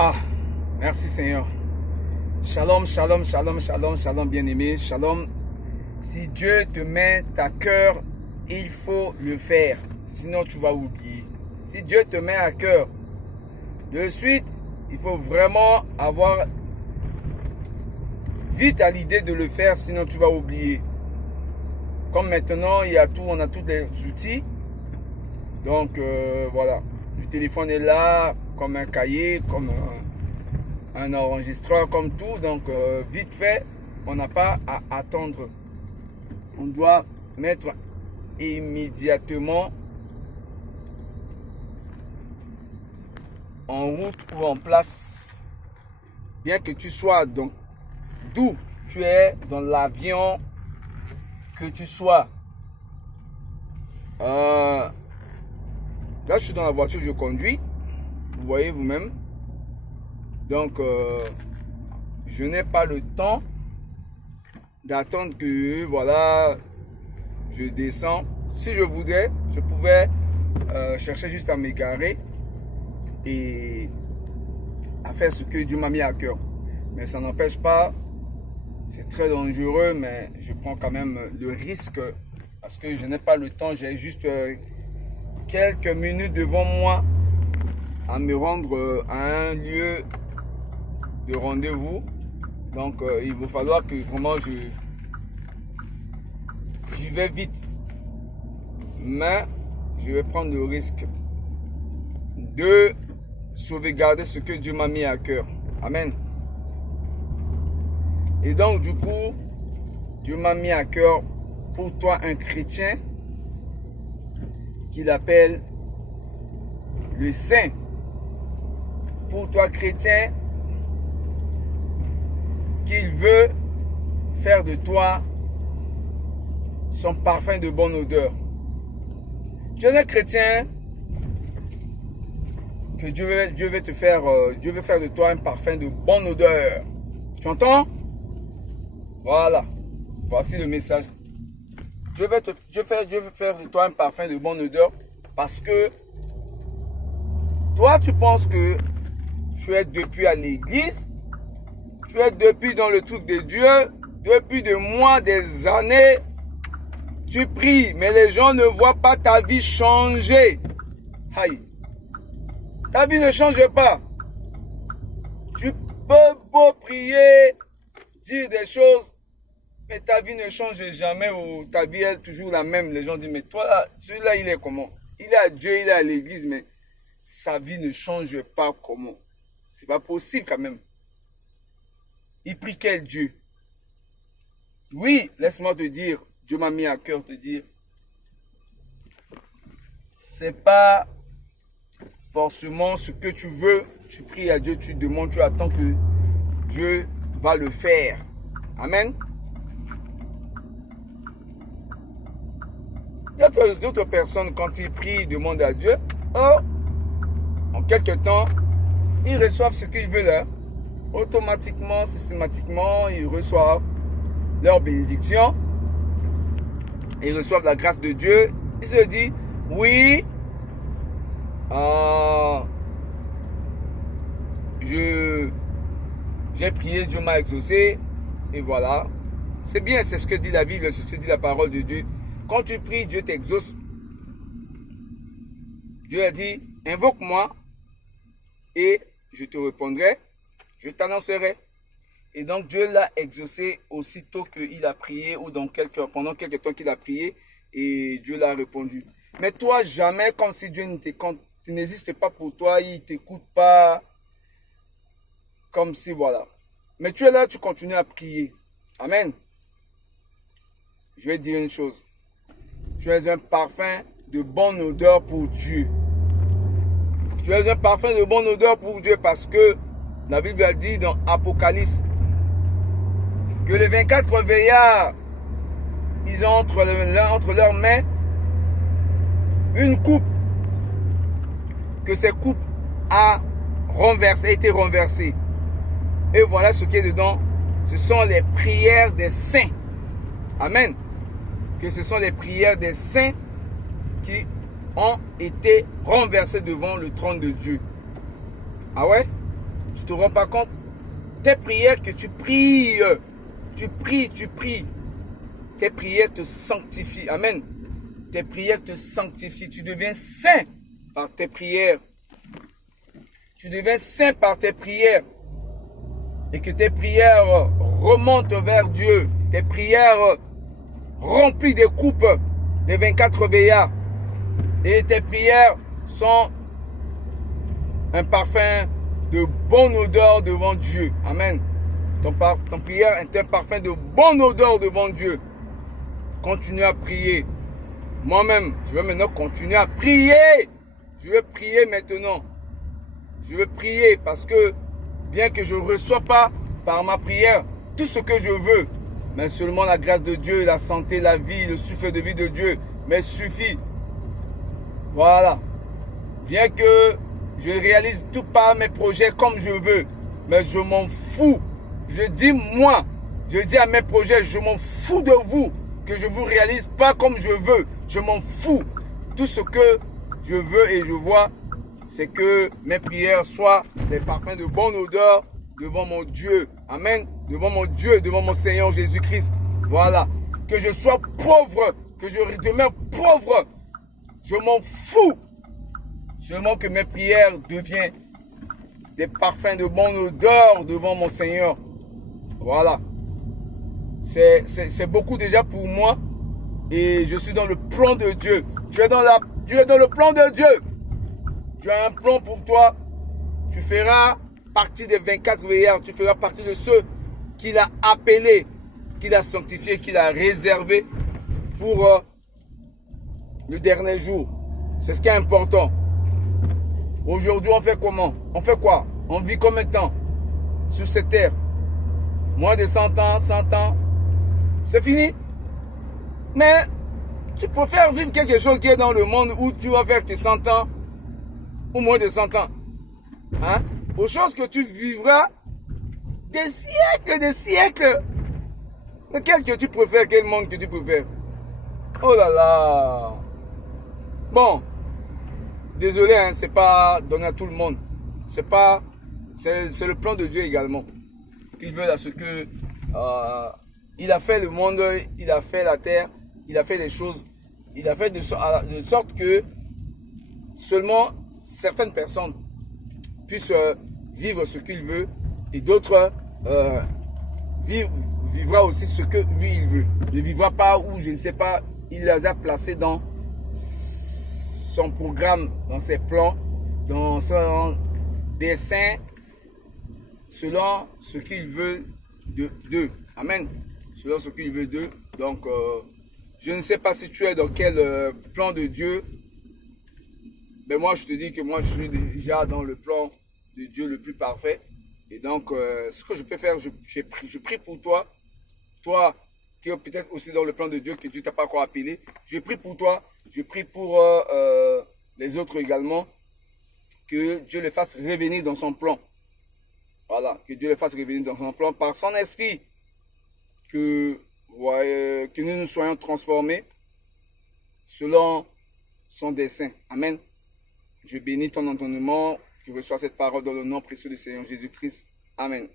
Ah, merci Seigneur. Shalom, shalom, shalom, shalom, shalom, bien-aimé. Shalom. Si Dieu te met à cœur, il faut le faire. Sinon, tu vas oublier. Si Dieu te met à cœur, de suite, il faut vraiment avoir vite à l'idée de le faire, sinon tu vas oublier. Comme maintenant, il y a tout, on a tous les outils. Donc, voilà. Le téléphone est là, comme un cahier, comme un enregistreur, comme tout. Donc, vite fait, on n'a pas à attendre. On doit mettre immédiatement en route ou en place. Bien que tu sois donc d'où tu es, dans l'avion, que tu sois. Là, je suis dans la voiture, je conduis. Vous voyez vous-même. Donc, je n'ai pas le temps d'attendre que, voilà, je descends. Si je voudrais, je pouvais chercher juste à m'égarer et à faire ce que Dieu m'a mis à cœur. Mais ça n'empêche pas, c'est très dangereux, mais je prends quand même le risque parce que je n'ai pas le temps. J'ai juste quelques minutes devant moi à me rendre à un lieu de rendez-vous. Donc, il va falloir que vraiment j'y vais vite. Mais je vais prendre le risque de sauvegarder ce que Dieu m'a mis à cœur. Amen. Et donc, du coup, Dieu m'a mis à cœur pour toi un chrétien qu'il appelle le Saint. Pour toi, chrétien, qu'il veut faire de toi son parfum de bonne odeur. Tu es un chrétien que Dieu veut te faire, Dieu veut faire de toi un parfum de bonne odeur. Tu entends? Voilà. Voici le message. Dieu veut faire de toi un parfum de bonne odeur parce que toi, tu penses que tu es depuis à l'église, tu es depuis dans le truc de Dieu, depuis des mois, des années, tu pries, mais les gens ne voient pas ta vie changer. Aïe. Ta vie ne change pas. Tu peux beau prier, dire des choses, mais ta vie ne change jamais ou ta vie est toujours la même. Les gens disent, mais toi, celui-là, il est comment? Il est à Dieu, il est à l'église, mais sa vie ne change pas comment? C'est pas possible quand même. Il prie quel Dieu? Oui, laisse-moi te dire, Dieu m'a mis à cœur de dire, c'est pas forcément ce que tu veux. Tu pries à Dieu, tu demandes, tu attends que Dieu va le faire. Amen. Il y a d'autres personnes, quand ils prient, ils demandent à Dieu, oh, en quelque temps, ils reçoivent ce qu'ils veulent. Hein. Automatiquement, systématiquement, ils reçoivent leur bénédiction. Ils reçoivent la grâce de Dieu. Ils se disent, oui, j'ai prié, Dieu m'a exaucé. Et voilà. C'est bien, c'est ce que dit la Bible, c'est ce que dit la parole de Dieu. Quand tu pries, Dieu t'exauce. Dieu a dit, invoque-moi et je te répondrai, je t'annoncerai. Et donc Dieu l'a exaucé aussitôt qu'il a prié ou pendant quelques temps qu'il a prié et Dieu l'a répondu. Mais toi, jamais comme si Dieu n'existe pas pour toi, il ne t'écoute pas, comme si voilà. Mais tu es là, tu continues à prier. Amen. Je vais dire une chose. Tu es un parfum de bonne odeur pour Dieu. Tu es un parfum de bonne odeur pour Dieu parce que la Bible a dit dans Apocalypse que les 24 vieillards, ils ont entre leurs mains une coupe, que cette coupe a été renversée. Et voilà ce qui est dedans. Ce sont les prières des saints. Amen. Que ce sont les prières des saints qui ont été renversées devant le trône de Dieu. Ah ouais? Tu te rends pas compte? Tes prières que tu pries, tu pries. Tes prières te sanctifient. Amen. Tes prières te sanctifient. Tu deviens saint par tes prières. Tu deviens saint par tes prières. Et que tes prières remontent vers Dieu. Tes prières remplies des coupes des 24 veillards. Et tes prières sont un parfum de bonne odeur devant Dieu. Amen. Ton prière est un parfum de bonne odeur devant Dieu. Continue à prier. Moi-même, je vais maintenant continuer à prier. Je vais prier maintenant. Je vais prier parce que bien que je ne reçois pas par ma prière tout ce que je veux, mais seulement la grâce de Dieu, la santé, la vie, le souffle de vie de Dieu me suffit. Voilà. Bien que je réalise tout par mes projets comme je veux, mais je m'en fous. Je dis moi, je dis à mes projets, je m'en fous de vous, que je ne vous réalise pas comme je veux. Je m'en fous. Tout ce que je veux et je vois, c'est que mes prières soient des parfums de bonne odeur devant mon Dieu. Amen. Devant mon Dieu, devant mon Seigneur Jésus-Christ. Voilà. Que je sois pauvre, que je demeure pauvre. Je m'en fous. Seulement que mes prières deviennent des parfums de bonne odeur devant mon Seigneur. Voilà. C'est beaucoup déjà pour moi. Et je suis dans le plan de Dieu. Tu es dans le plan de Dieu. Tu as un plan pour toi. Tu feras partie des 24 veillards. Tu feras partie de ceux qu'il a appelés, qu'il a sanctifiés, qu'il a réservés pour le dernier jour. C'est ce qui est important. Aujourd'hui, on fait comment? On fait quoi? On vit combien de temps sur cette terre? Moins de 100 ans, 100 ans. C'est fini. Mais tu préfères vivre quelque chose qui est dans le monde où tu vas faire que 100 ans ou moins de 100 ans. Hein? Aux choses que tu vivras des siècles. Lequel que tu préfères? Quel monde que tu préfères? Oh là là. Bon. Désolé, hein, c'est pas donné à tout le monde. C'est le plan de Dieu également. Il veut à ce que il a fait le monde, il a fait la terre, il a fait les choses, il a fait de sorte que seulement certaines personnes puissent vivre ce qu'il veut et d'autres vivra aussi ce que lui il veut. Ne vivra pas où je ne sais pas, il les a placés dans son programme, dans ses plans, dans son dessein, selon ce qu'il veut d'eux. Amen. Selon ce qu'il veut d'eux. Donc, je ne sais pas si tu es dans quel plan de Dieu. Mais moi, je te dis que moi, je suis déjà dans le plan de Dieu le plus parfait. Et donc, ce que je peux faire, je prie pour toi. Toi, qui es peut-être aussi dans le plan de Dieu, que Dieu t'a pas encore appelé. Je prie pour toi. Je prie pour les autres également. Que Dieu les fasse revenir dans son plan. Voilà, que Dieu les fasse revenir dans son plan par son esprit. Que nous nous soyons transformés selon son dessein. Amen. Je bénis ton entendement. Je reçois cette parole dans le nom précieux du Seigneur Jésus-Christ. Amen.